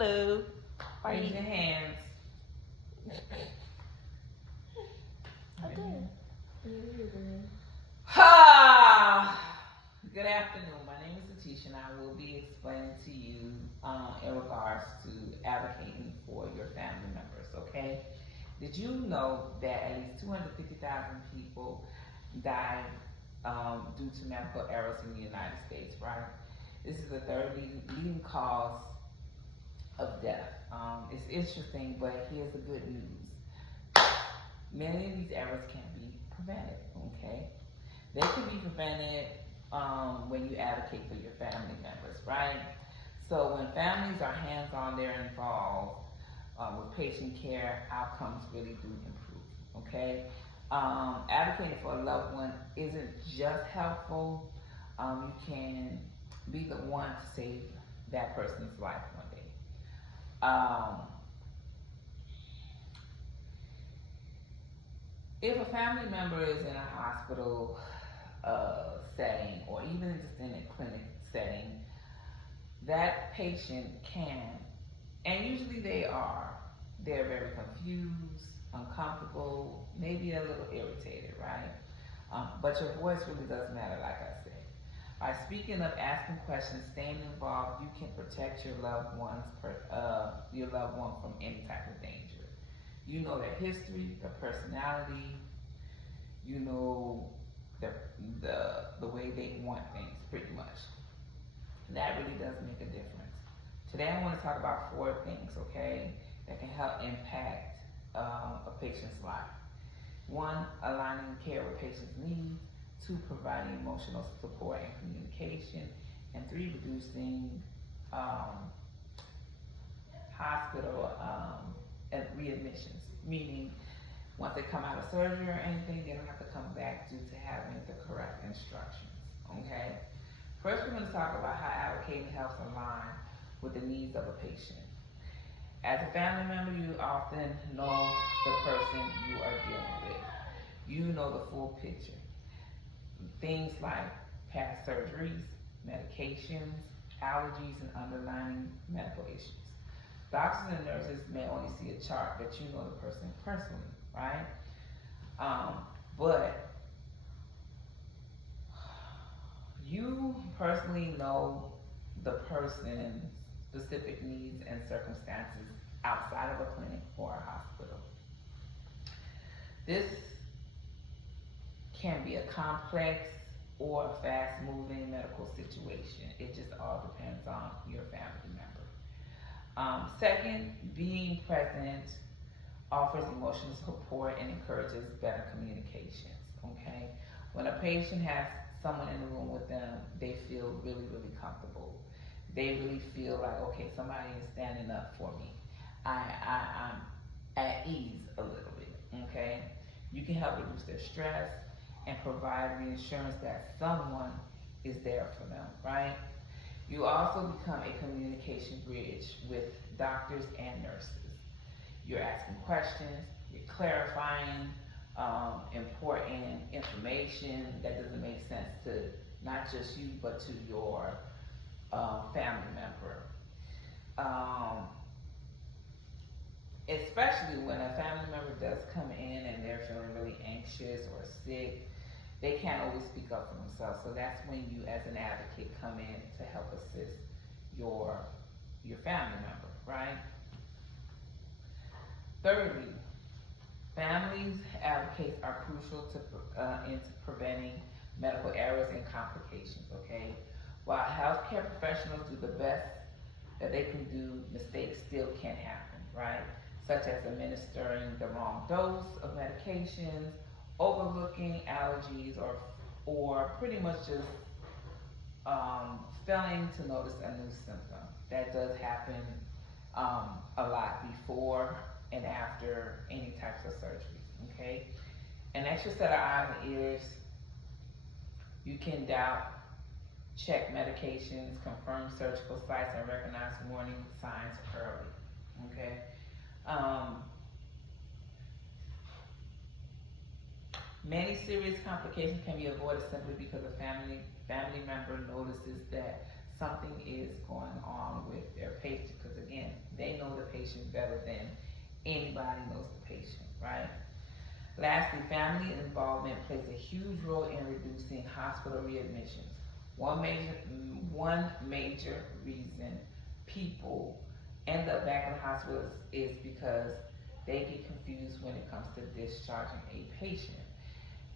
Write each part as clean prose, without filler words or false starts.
Hello. Raise your hands. Okay. Good afternoon. My name is Letitia, and I will be explaining to you in regards to advocating for your family members. Okay? Did you know that at least 250,000 people die due to medical errors in the United States? Right? This is the third leading cause of death. It's interesting, but here's the good news. Many of these errors can be prevented, okay? They can be prevented when you advocate for your family members, right? So when families are hands-on, they're involved with patient care, outcomes really do improve, okay? Advocating for a loved one isn't just helpful. You can be the one to save that person's life one day. If a family member is in a hospital setting or even just in a clinic setting, that patient can, and usually they're very confused, uncomfortable, maybe a little irritated, right? But your voice really does matter, like I said. By speaking up, asking questions, staying involved, you can protect your loved one from any type of danger. You know their history, their personality. You know the way they want things, pretty much. And that really does make a difference. Today I want to talk about 4 things, okay, that can help impact a patient's life. 1, aligning care with patients' needs. 2, providing emotional support and communication. And 3, reducing hospital readmissions, meaning once they come out of surgery or anything, they don't have to come back due to having the correct instructions, okay? First, we're going to talk about how advocating helps align with the needs of a patient. As a family member, you often know the person you are dealing with. You know the full picture. Things like past surgeries, medications, allergies, and underlying medical issues. Doctors and nurses may only see a chart, but you know the person personally, right? But you personally know the person's specific needs and circumstances outside of a clinic or a hospital. This can be a complex or a fast-moving medical situation. It just all depends on your family member. Second, being present offers emotional support and encourages better communications, okay? When a patient has someone in the room with them, they feel really, really comfortable. They really feel like, okay, somebody is standing up for me. I'm at ease a little bit, okay? You can help reduce their stress and provide reassurance that someone is there for them, right? You also become a communication bridge with doctors and nurses. You're asking questions, you're clarifying important information that doesn't make sense to not just you, but to your family member. Especially when a family member does come in and they're feeling really anxious or sick, they can't always speak up for themselves. So that's when you, as an advocate, come in to help assist your family member, right? Thirdly, families advocates are crucial to into preventing medical errors and complications, okay? While healthcare professionals do the best that they can do, mistakes still can happen, right? Such as administering the wrong dose of medications, overlooking allergies, or pretty much just failing to notice a new symptom. That does happen a lot before and after any types of surgeries, okay? An extra set of eyes and ears. You can doubt, check medications, confirm surgical sites, and recognize warning signs early, okay? Many serious complications can be avoided simply because a family member notices that something is going on with their patient, because again, patient better than anybody knows the patient, right? Lastly, family involvement plays a huge role in reducing hospital readmissions. One major reason people end up back in the hospital is because they get confused when it comes to discharging a patient.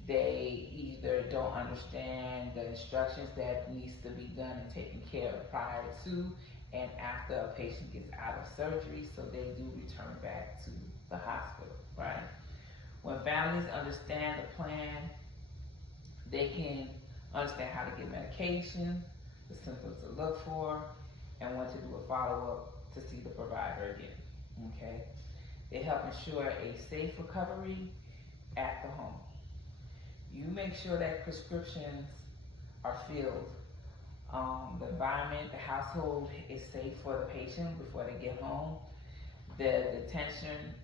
They either don't understand the instructions that needs to be done and taken care of prior to and after a patient gets out of surgery, so they do return back to the hospital, right? When families understand the plan, they can understand how to get medication, the symptoms to look for, and when to do a follow-up to see the provider again, okay? They help ensure a safe recovery at the home. You make sure that prescriptions are filled. The environment, the household is safe for the patient before they get home. The attention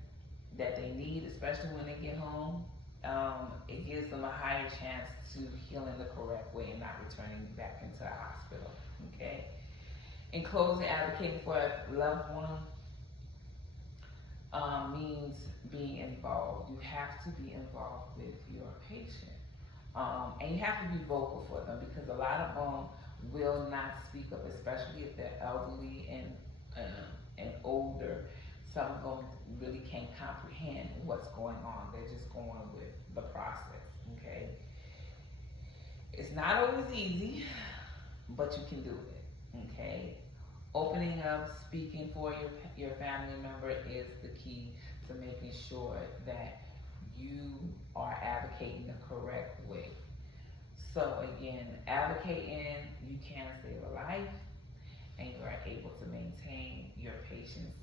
that they need, especially when they get home, it gives them a higher chance to healing the correct way and not returning back into the hospital, okay? In closing, advocating for a loved one means being involved. You have to be involved with your patient. And you have to be vocal for them, because a lot of them will not speak up, especially if they're elderly and older. Some of them really can't comprehend what's going on. They're just going with the process, okay? It's not always easy, but you can do it, okay? Opening up, speaking for your family member is the key to making sure that you are advocating the correct way. So again, advocating, you can save a life, and you are able to maintain your patient's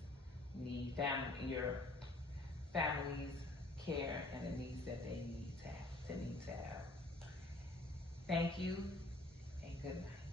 your family's care and the needs that they need to have. Thank you, and good night.